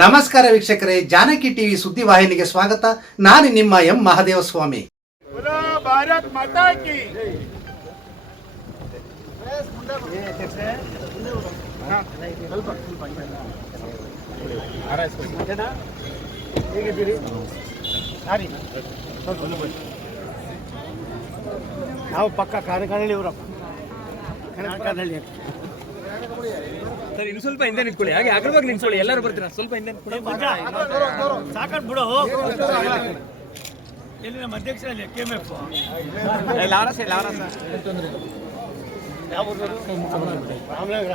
ನಮಸ್ಕಾರ ವೀಕ್ಷಕರೇ ಜಾನಕಿ ಟಿವಿ ಸುದ್ದಿ ವಾಹಿನಿಗೆ ಸ್ವಾಗತ. ನಾನು ನಿಮ್ಮ ಎಂ ಮಹಾದೇವ ಸ್ವಾಮಿ ನಾವು ಪಕ್ಕ ಕಾರ್ಯಕಾರಿಣಿ ಇವರಪ್ಪ. ಸರ್ ಇನ್ನು ಸ್ವಲ್ಪ ಹಿಂದೆ ನಿಂತ್ಕೊಳ್ಳಿ. ಹಾಗೆ ಅಗ್ರವಾಗಿ ನಿಂತ್ಕೊಳ್ಳಿ. ಎಲ್ಲರೂ ಬರ್ತೀರಾ? ಸ್ವಲ್ಪ ಹಿಂದೆ ನಿಂತ್ಕೊಳ್ಳಿ. ಸಾಕಟ್ ಬಿಡು ಎಲ್ಲಿ ನಮ್ಮ ಅಧ್ಯಕ್ಷರಲ್ಲಿ ಕೆ ಎಂ ಎಫ್ ಏ, ಲಾರಸ್ ಏ, ಲಾರಸ್. ರಾಮನಗರ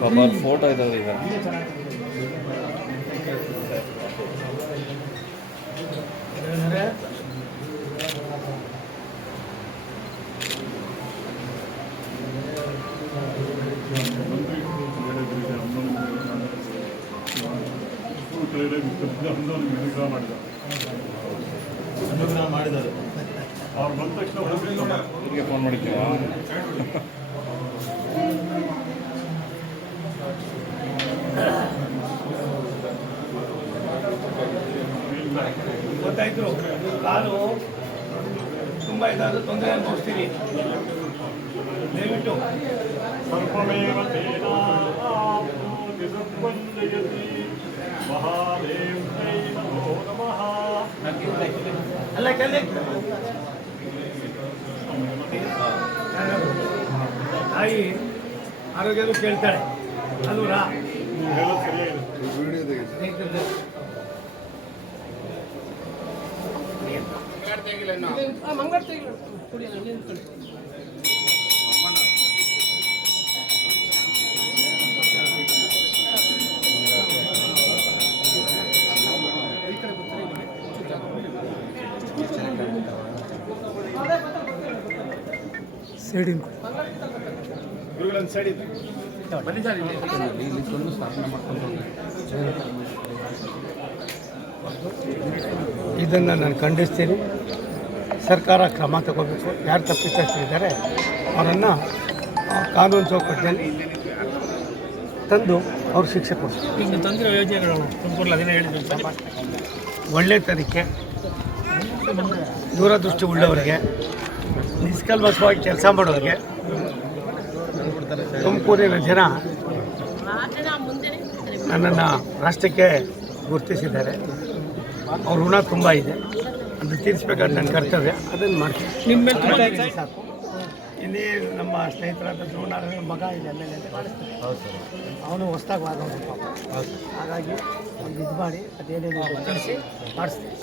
ಪಾಪ ಫೋಟೋ ಇದಾವೆ ಈಗ. ಮಾಡಿದ್ದಾರೆ. ಅವ್ರು ಬಂದ ತಕ್ಷಣ ಹೀಗೆ ಫೋನ್ ಮಾಡಿದ್ದೀರಾ ಗೊತ್ತಾಯ್ತು. ನಾನು ತುಂಬ ಇದಾದ್ರು ತೊಂದರೆ ಅನುಭವಿಸ್ತೀರಿ ದಯವಿಟ್ಟು. ಸರ್ಪಮೇವ ತೇನಾಪಂಜಯತಿ ಅಲ್ಲ ಕಲ್ಲಿ. ತಾಯಿ ಆರೋಗ್ಯದ ಕೇಳ್ತಾಳೆ. ಅದು ರಾ. ನೀವು ಹೇಳೋದು ಇದನ್ನು ನಾನು ಖಂಡಿಸ್ತೀನಿ. ಸರ್ಕಾರ ಕ್ರಮ ತಗೋಬೇಕು. ಯಾರು ತಪ್ಪಿತಸ್ಥರಿದ್ದಾರೆ, ಅವರನ್ನು ಕಾನೂನು ಚೌಕಟ್ಟಿನಲ್ಲಿ ತಂದು ಅವ್ರು ಶಿಕ್ಷೆ ಕೊಡ್ತಾರೆ ಈಗ ತಂದಿರೋ ಯೋಜನೆಗಳನ್ನ ತುಮಕೂರಲ್ಲಿ ಒಳ್ಳೆತನಕ್ಕೆ ದೂರದೃಷ್ಟಿ ಉಳ್ಳವರಿಗೆ ನಿಷ್ಕಲ್ಮಶವಾಗಿ ಕೆಲಸ ಮಾಡೋರಿಗೆ ತುಮಕೂರಿನ ಜನ ನನ್ನನ್ನು ರಾಷ್ಟ್ರಕ್ಕೆ ಗುರುತಿಸಿದ್ದಾರೆ. ಅವ್ರ ಋಣ ತುಂಬ ಇದೆ. ಅದು ತೀರಿಸ್ಬೇಕಾದ ನನ್ನ ಕರ್ತವ್ಯ. ಅದನ್ನು ಮಾಡ್ತೀನಿ. ನಿಮ್ಮ ಮೇಲೆ ಸಾಕು ಇಲ್ಲಿ ನಮ್ಮ ಸ್ನೇಹಿತರಾದ ಧ್ರುವನಾರಾಯಣ ಮಗ ಇದೆ ಎಂ ಎಲ್ ಎ ಅವನು ಹೊಸ್ದಾಗಿ ವಾದ ಪಾಪ. ಹಾಗಾಗಿ ಒಂದು ಇದು ಮಾಡಿ ಅದೇನೇನು ಮಾಡಿಸ್ತೀನಿ.